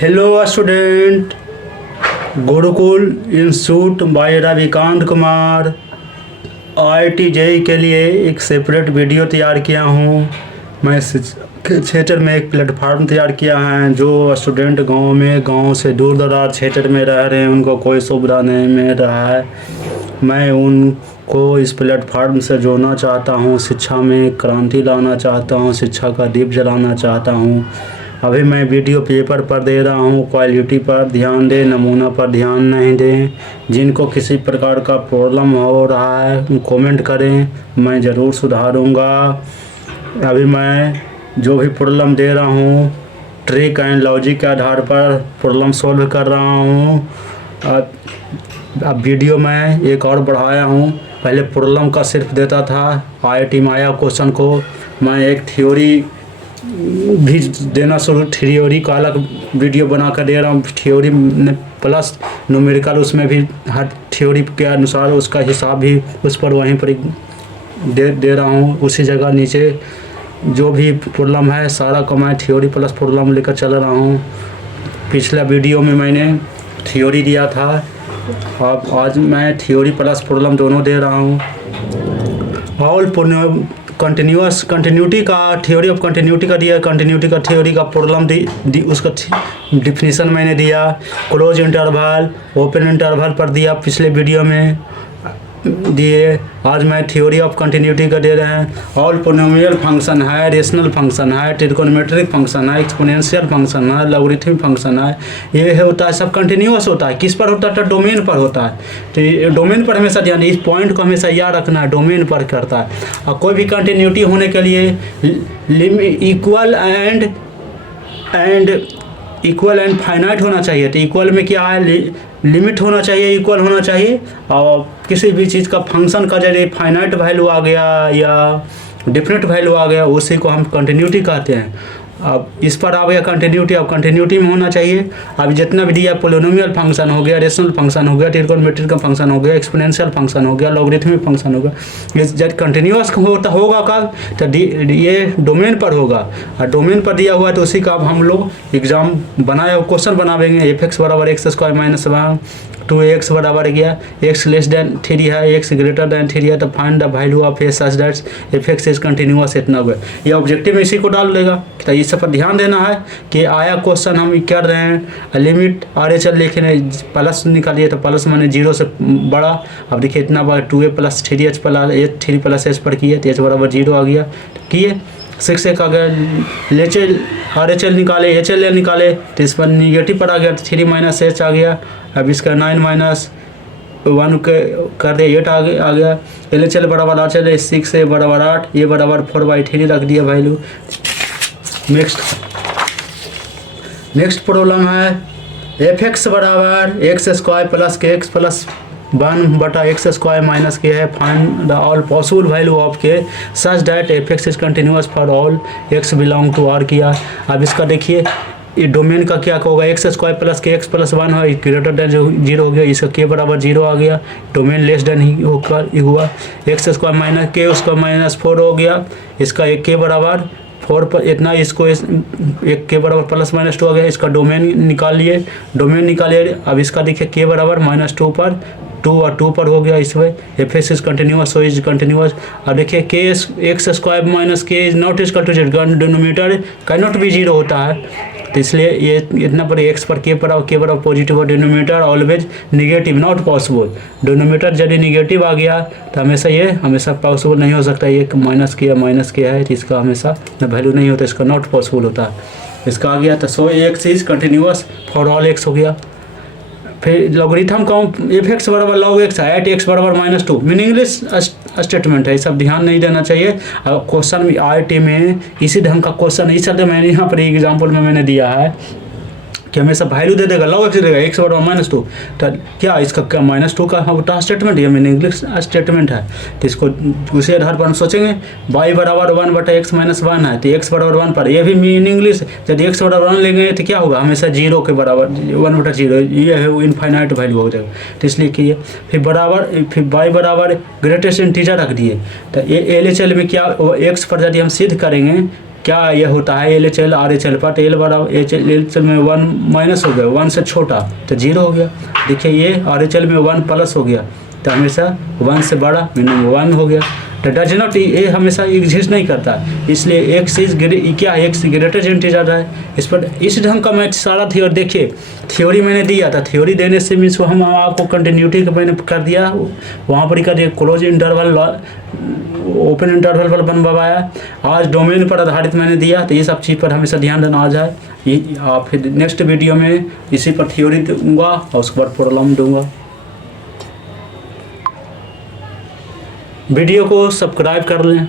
Hello student, Gurukul institute by Ravikant Kumar IIT JEE के लिए एक सेपरेट वीडियो तैयार किया हूँ। मैं क्षेत्र में एक प्लेटफार्म तैयार किया है। जो स्टूडेंट गांव से दूर दराज क्षेत्र में रह रहे हैं, उनको कोई सुविधा नहीं मिल रहा है। मैं उनको इस प्लेटफार्म से जोड़ना चाहता हूँ, शिक्षा में क्रांति लाना चाहता हूँ, शिक्षा का दीप जलाना चाहता हूँ। अभी मैं वीडियो पेपर पर दे रहा हूँ, क्वालिटी पर ध्यान दें, नमूना पर ध्यान नहीं दें। जिनको किसी प्रकार का प्रॉब्लम हो रहा है कमेंट करें, मैं ज़रूर सुधारूँगा। अभी मैं जो भी प्रॉब्लम दे रहा हूँ ट्रिक एंड लॉजिक के आधार पर प्रॉब्लम सॉल्व कर रहा हूँ। अब वीडियो में एक और बढ़ाया हूँ। पहले प्रॉब्लम का सिर्फ देता था, IIT माया क्वेश्चन को मैं एक थ्योरी भी देना शुरू, थ्योरी का अलग वीडियो बना कर दे रहा हूँ। थ्योरी प्लस न्यूमेरिकल, उसमें भी हर थ्योरी के अनुसार उसका हिसाब भी उस पर वहीं पर दे रहा हूँ। उसी जगह नीचे जो भी प्रॉब्लम है सारा को मैं थ्योरी प्लस प्रॉब्लम लेकर चल रहा हूँ। पिछला वीडियो में मैंने थ्योरी दिया था, अब आज मैं थ्योरी प्लस प्रॉब्लम दोनों दे रहा हूँ। ऑल कंटिन्यूटी का थ्योरी ऑफ कंटिन्यूटी का दिया, कंटिन्यूटी का थ्योरी का प्रॉब्लम उसका डिफिनीशन मैंने दिया। क्लोज इंटरवल, ओपन इंटरवल पर दिया पिछले वीडियो में दिए। आज मैं थ्योरी ऑफ कंटिन्यूटी का दे रहे हैं। ऑल पोलिनोमियल फंक्शन है, रेशनल फंक्शन है, ट्रिगोनोमेट्रिक फंक्शन है, एक्सपोनेंशियल फंक्शन है, लॉगरिथमिक फंक्शन है, ये होता है सब कंटिन्यूअस होता है। किस पर होता है? तो डोमेन पर होता है। तो डोमेन पर हमेशा ध्यान, इस पॉइंट को हमेशा याद रखना है, डोमेन पर करता है। और कोई भी कंटिन्यूटी होने के लिए इक्वल एंड फाइनाइट होना चाहिए। तो इक्वल में क्या है, लिमिट होना चाहिए, इक्वल होना चाहिए। और किसी भी चीज़ का फंक्शन का यदि फाइनाइट वैल्यू आ गया या डिफरेंट वैल्यू आ गया, उसी को हम कंटिन्यूटी कहते हैं। अब इस पर आ गया कंटिन्यूटी, अब कंटिन्यूटी में होना चाहिए। अब जितना भी दिया, पोलिनोमियल फंक्शन हो गया, रेशनल फंक्शन हो गया, ट्रिगोनोमेट्रिक का फंक्शन हो गया, एक्सपोनेंशियल फंक्शन हो गया, लॉगरिथमिक फंक्शन हो गया, ये जब कंटिन्यूअस होगा कब? तो ये डोमेन पर होगा। और डोमेन पर दिया हुआ है तो उसी का अब हम लोग एग्जाम बनाए क्वेश्चन बनावेंगे। f(x) = x² - 1 2x बराबर गया, x लेस देन 3 है, x ग्रेटर देन 3 है, तो find the value of a such that f(x) is continuous इतना हुआ। ये ऑब्जेक्टिव में इसी को डाल देगा। तो इस पर ध्यान देना है कि आया क्वेश्चन हम कर रहे हैं। लिमिट RHL लिखे प्लस निकालिए, तो प्लस मैंने 0 से बड़ा। अब देखिए इतना बड़ा 2a + 3h + 3 + h पर किए तो h = 0 आ गया। किए 6 एक आ गया, लेचल RHL निकाले, HL निकाले तो इस पर निगेटिव पर आ गया, 3 - h आ गया। अब इसका 9 - 1 कर दे, 8 आ गया। LHL बराबर RHL 6 बराबर 8, ये बराबर 4/3 रख दिया वैल्यू। नेक्स्ट प्रॉब्लम है f(x) = x² + kx + 1/x² - k है। Find the all possible value of k such that f(x) is continuous for all x belong to R किया। अब इसका देखिए ये डोमेन का क्या होगा, x² + kx + 1 है, ग्रेटर देन 0 हो गया, इसका k = 0 आ गया। डोमेन लेस देन ही होकर हुआ, x² - k उसका -4 हो गया, इसका एक k = 4 पर इतना, इसको एक k = +-2 हो गया। इसका डोमेन निकालिए, अब इसका देखिए k = -2 पर 2 और 2 पर हो गया। इसमें f(x) is continuous, so is continuous. अब देखिए x² - k is not equal to 0, denominator can not be 0 होता है। तो इसलिए ये इतना पर x पर k पर k बराबर पॉजिटिव और denominator always negative, not possible. Denominator यदि निगेटिव आ गया तो हमेशा पॉसिबल नहीं हो सकता। ये माइनस k है तो इसका हमेशा वैल्यू नहीं होता, इसका नॉट पॉसिबल होता है। इसका आ गया तो सो x is continuous for all x हो गया। फिर लॉगरिथम का f(x) = log x है, x = -2 मीनिंगलेस स्टेटमेंट है, सब ध्यान नहीं देना चाहिए। क्वेश्चन में IIT में इसी ढंग का क्वेश्चन इसलिए मैंने यहाँ पर एग्जाम्पल में मैंने दिया है कि हमेशा वैल्यू दे देगा, log x देगा, x = -2। तो क्या इसका क्या -2 का होता स्टेटमेंट, ये मीनिंगलेस स्टेटमेंट है। तो इसको उसी आधार पर हम सोचेंगे y = 1/x - 1 है, तो x = 1 पर, ये भी मीनिंगलेस। यदि x = 1 लेंगे तो क्या होगा, हमेशा 0 के बराबर, 1/0, ये है इनफाइनाइट वैल्यू हो जाएगा। तो इसलिए कि फिर y बराबर ग्रेटेस्ट इंटीजर रख दिए। तो LHL में क्या x पर यदि हम सिद्ध करेंगे क्या ये होता है L H L R H L पर, एल बराबर एच एल में 1 माइनस हो गया, 1 से छोटा तो 0 हो गया। देखिए ये आर एच एल में 1 प्लस हो गया तो हमेशा 1 से बड़ा मीनिंग 1 हो गया। तो डज नॉट, ये हमेशा एग्जिस्ट नहीं करता, इसलिए एक्स इज क्या है, एक्स ग्रेटर इंटीजर है। इस पर इस ढंग का मैं सारा थ्योरी, देखिए थ्योरी मैंने दिया था, थ्योरी देने से मीन्स हम आपको कंटिन्यूटी का मैंने कर दिया, वहाँ पर कर दिया क्लोज इंटरवल ओपन इंटरवल पर बनवाया। आज डोमेन पर आधारित मैंने दिया, तो ये सब चीज़ पर हमेशा ध्यान देना आ जाए। ये आप फिर नेक्स्ट वीडियो में इसी पर थ्योरी दूंगा और उसके बाद प्रॉब्लम दूंगा। वीडियो को सब्सक्राइब कर लें।